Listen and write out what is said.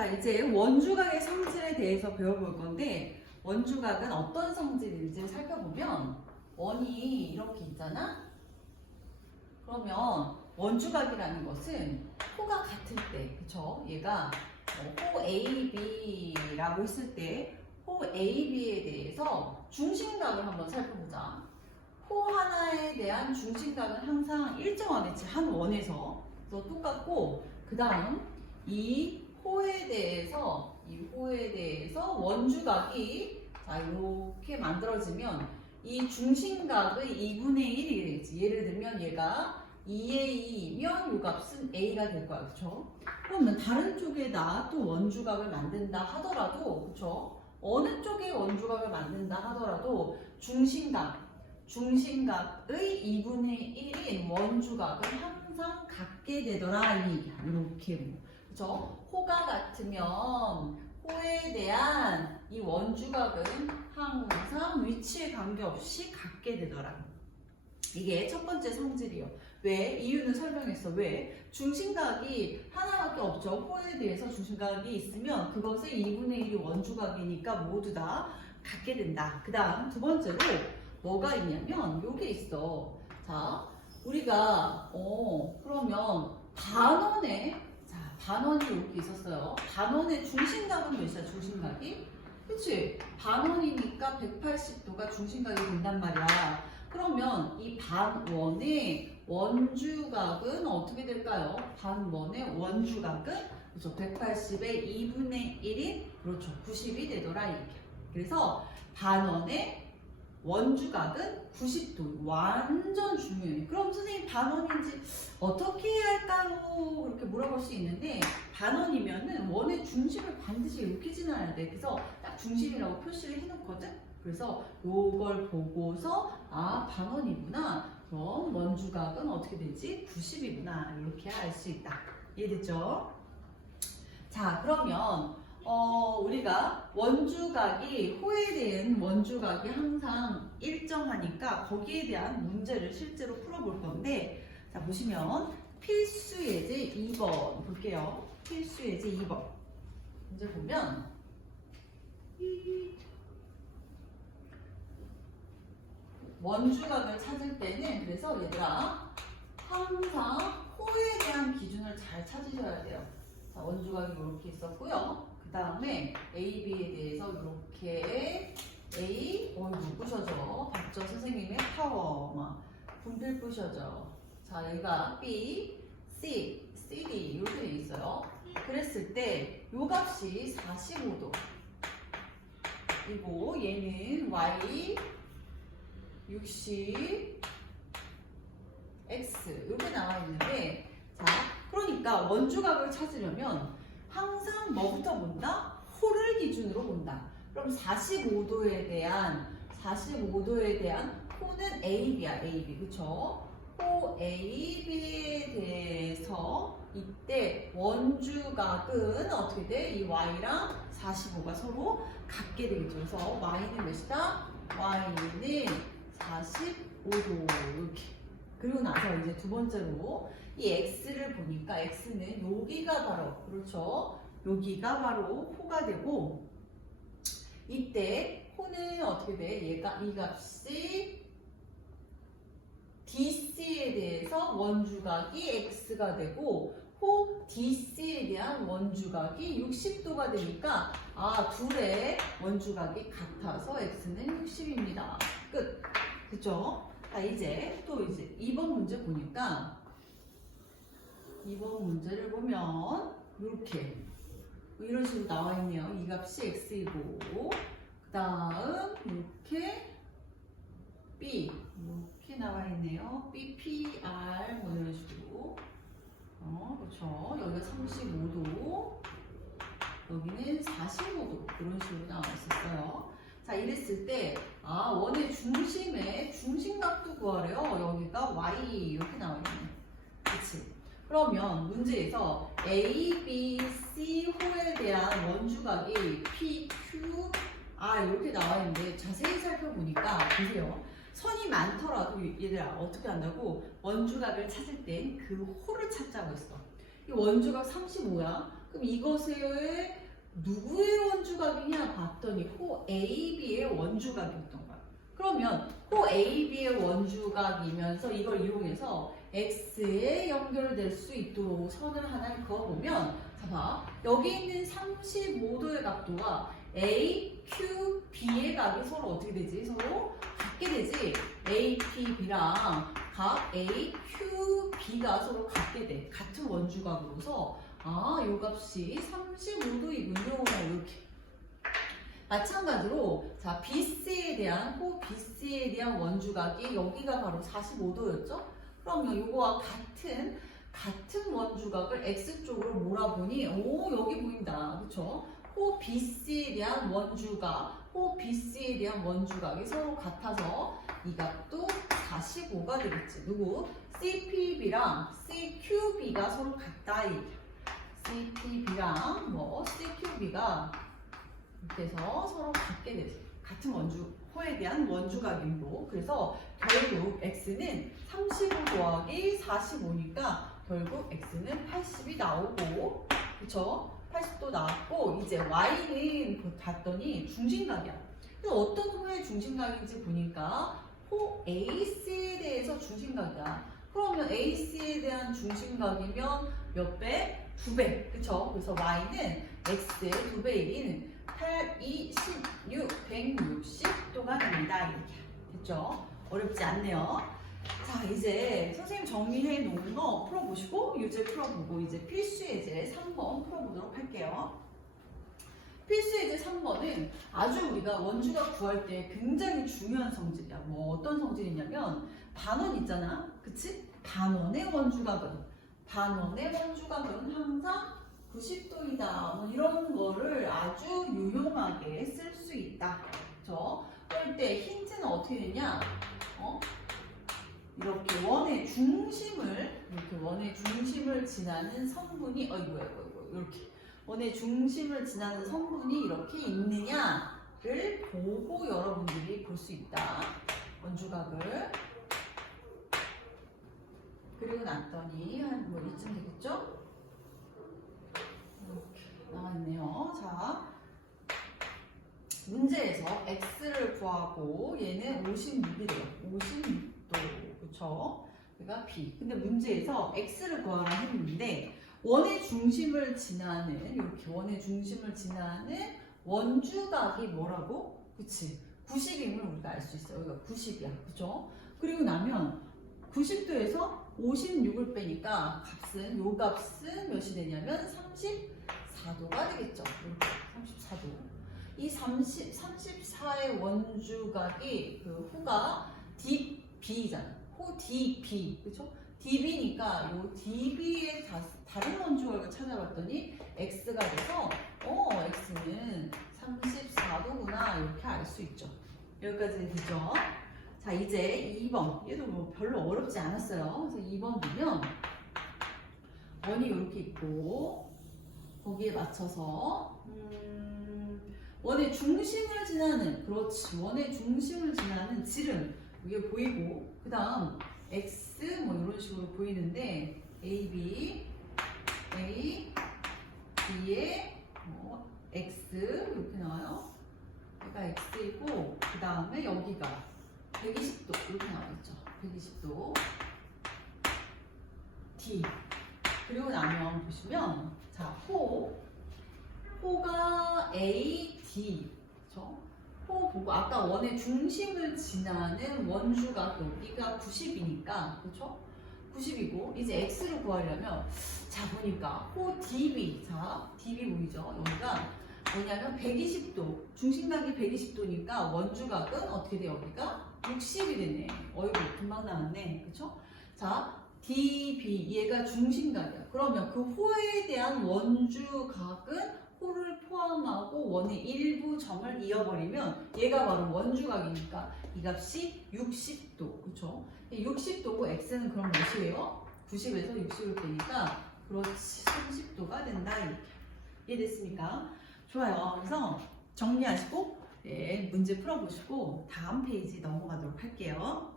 자, 이제 원주각의 성질에 대해서 배워볼 건데, 원주각은 어떤 성질인지 살펴보면, 원이 이렇게 있잖아? 그러면 원주각이라는 것은 호가 같을 때, 그쵸? 얘가 어, 호 AB라고 했을 때, 호 AB에 대해서 중심각을 한번 살펴보자. 호 하나에 대한 중심각은 항상 일정하겠지, 한 원에서. 똑같고, 그 다음, 이 호에 대해서 이 호에 대해서 원주각이 자 이렇게 만들어지면 이 중심각의 2분의 1이 되겠지. 예를 들면 얘가 2의 2면 요 값은 a가 될 거야. 그쵸? 그러면 다른 쪽에다 또 원주각을 만든다 하더라도 그쵸? 어느 쪽에 원주각을 만든다 하더라도 중심각 중심각의 2분의 1인 원주각은 항상 같게 되더라 이 얘기야. 이렇게 그죠? 호가 같으면 호에 대한 이 원주각은 항상 위치에 관계없이 같게 되더라. 이게 첫 번째 성질이요. 왜? 이유는 설명했어. 왜? 중심각이 하나밖에 없죠. 호에 대해서 중심각이 있으면 그것의 2분의 1이 원주각이니까 모두 다 같게 된다. 그 다음 두 번째로 뭐가 있냐면 요게 있어. 자, 우리가 어 그러면 단원에 자 단원이 이렇게 있었어요. 단원의 중심각은 몇이야? 중심각이? 그치? 반원이니까 180도가 중심각이 된단 말이야. 그러면 이 반원의 원주각은 어떻게 될까요? 반원의 원주각은 그렇죠. 180의 2분의 1이 그렇죠. 90이 되더라 이게. 그래서 반원의 원주각은 90도 완전 중요해요. 그럼 선생님 반원인지 어떻게 해야 할까요? 그렇게 물어볼 수 있는데 반원이면은 원의 중심을 반드시 이렇게 지나야 돼. 그래서 딱 중심이라고 표시를 해놓거든. 그래서 요걸 보고서 아 반원이구나. 그럼 원주각은 어떻게 되지? 90이구나. 이렇게 알 수 있다. 이해됐죠? 자 그러면 어, 우리가 원주각이 호에 대한 원주각이 항상 일정하니까 거기에 대한 문제를 실제로 풀어볼 건데 자 보시면 필수 예제 2번 볼게요. 필수 예제 2번 문제 보면 원주각을 찾을 때는 그래서 얘들아 항상 호에 대한 기준을 잘 찾으셔야 돼요. 자, 원주각이 이렇게 있었고요. 그 다음에 A, B에 대해서 이렇게 A, 어, 부셔져. 봤죠? 선생님의 파워. 막, 분필 부셔져. 자, 여기가 B, C, CD 이렇게 돼 있어요. 그랬을 때, 요 값이 45도. 그리고 얘는 Y, 60, X 이렇게 나와 있는데, 자, 그러니까 원주각을 찾으려면 항상 뭐부터 본다? 호를 기준으로 본다. 그럼 45도에 대한 45도에 대한 호는 AB야, AB. 그쵸? 호 AB에 대해서 이때 원주각은 어떻게 돼? 이 Y랑 45가 서로 같게 되겠죠. 그래서 Y는 몇이다? Y는 45도. 이렇게. 그리고 나서 이제 두 번째로 이 x를 보니까 x는 여기가 바로 그렇죠. 여기가 바로 호가 되고 이때 호는 어떻게 돼? 얘가 이 값이 DC에 대해서 원주각이 x가 되고 호 DC에 대한 원주각이 60도가 되니까 아 둘의 원주각이 같아서 x는 60입니다. 끝. 그죠? 자 이제 또 이제 2번 문제 보니까 2번 문제를 보면 이렇게 이런 식으로 나와 있네요. 이 값이 x이고 그 다음 이렇게 b 이렇게 나와 있네요. b, p, r 뭐 이런 식으로 어 그렇죠. 여기가 35도 여기는 45도 이런 식으로 나와 있었어요. 자 이랬을 때 아, 원의 중심에 중심각도 구하래요. 여기가 y 이렇게 나와 있네. 그치? 그러면 문제에서 A, B, C 호에 대한 원주각이 P, Q, R 이렇게 나와 있는데 자세히 살펴보니까 보세요. 선이 많더라도 얘들아 어떻게 한다고 원주각을 찾을 땐그 호를 찾자고 했어. 이 원주각 35야. 그럼 이것의 누구의 원주각이냐 봤더니 호 AB의 원주각이었던 거야. 그러면 호 AB의 원주각이면서 이걸 이용해서 X에 연결될 수 있도록 선을 하나 그어보면 자 봐. 여기 있는 35도의 각도와 A, Q, B의 각이 서로 어떻게 되지? 서로 같게 되지? A, P, B랑 각 A, Q, B가 서로 같게 돼. 같은 원주각으로서 아, 요 값이 35도이군요. 이렇게. 마찬가지로 자 BC에 대한 호 BC에 대한 원주각이 여기가 바로 45도였죠. 그러면 요거와 같은 같은 원 주각을 x 쪽으로 몰아보니 오 여기 보인다, 그렇죠? 호 BC에 대한 원주각, 호 BC에 대한 원주각이 서로 같아서 이 값도 45가 되겠지. 누구? CPB랑 CQB가 서로 같다 이. CPB랑 뭐 CQB가 이렇게 해서 서로 같게 되지. 같은 원주, 호에 대한 원주각임도. 그래서 결국 x는 35 더하기 45니까 결국 x는 80이 나오고, 그쵸? 80도 나왔고, 이제 y는 봤더니 중심각이야. 근데 어떤 호의 중심각인지 보니까 호 AC에 대해서 중심각이야. 그러면 AC에 대한 중심각이면 몇 배? 두 배. 그쵸? 그래서 y는 x의 두 배인 8, 2, 16, 160도가 됩니다. 이렇게. 됐죠? 어렵지 않네요. 자, 이제 선생님 정리해 놓은 거 풀어보시고, 유제 풀어보고, 이제 필수 예제 3번 풀어보도록 할게요. 필수 예제 3번은 아주 우리가 원주각 구할 때 굉장히 중요한 성질이야. 뭐 어떤 성질이냐면, 반원 있잖아. 그치? 반원의 원주각은, 반원의 원주각은 항상 90도이다. 뭐 이런 거를 아주 유용하게 쓸 수 있다. 그렇죠? 그럴 때 힌트는 어떻게 되냐? 어? 이렇게 원의 중심을 이렇게 원의 중심을 지나는 성분이 어이구 어이구 어이구 이렇게 원의 중심을 지나는 성분이 이렇게 있느냐를 보고 여러분들이 볼 수 있다. 원주각을 그리고 났더니 한 뭐 이쯤 되겠죠? 나왔네요. 자, 문제에서 x를 구하고 얘는 56이래요. 56도, 그쵸? 얘가 b. 근데 문제에서 x를 구하라 했는데 원의 중심을 지나는 이렇게 원의 중심을 지나는 원주각이 뭐라고? 그치? 90임을 우리가 알 수 있어요. 여기가 90이야. 그죠? 그리고 나면 90도에서 56을 빼니까 값은 요 값은 몇이 되냐면 34도가 되겠죠. 이렇게 34도. 이 30, 34의 원주각이 그 호가 DB잖아. 호 DB. 그쵸? DB니까 요 DB의 다, 다른 원주각을 찾아봤더니 X가 돼서 어, X는 34도구나. 이렇게 알 수 있죠. 여기까지 되죠? 자, 이제 2번. 얘도 뭐 별로 어렵지 않았어요. 그래서 2번 보면 원이 이렇게 있고 거기에 맞춰서 음, 원의 중심을 지나는 그렇지 원의 중심을 지나는 지름 이게 보이고 그 다음 x 뭐 이런 식으로 보이는데 a b a b에 뭐 x 이렇게 나와요. 얘가 x이고 그 다음에 여기가 120도 이렇게 나와 있죠. 120도 D 그리고 나면 보시면 자호 호가 A D 그렇죠? 호 보고 아까 원의 중심을 지나는 원주가 여기가 90이니까 그렇죠? 90이고 이제 x를 구하려면 자 보니까 호 DB 자 DB 보이죠? 여기가 뭐냐면 120도 중심각이 120도니까 원주각은 어떻게 돼 여기가 60이 되네. 어이구 금방 나왔네. 그쵸? 자, DB 얘가 중심각이야. 그러면 그 호에 대한 원주각은 호를 포함하고 원의 일부 점을 이어버리면 얘가 바로 원주각이니까 이 값이 60도. 그쵸? 60도고 x는 그럼 몇이에요? 90에서 60을 빼니까 그렇지 30도가 된다. 이렇게. 이해됐습니까? 좋아요. 그래서 정리하시고 네, 문제 풀어보시고 다음 페이지 넘어가도록 할게요.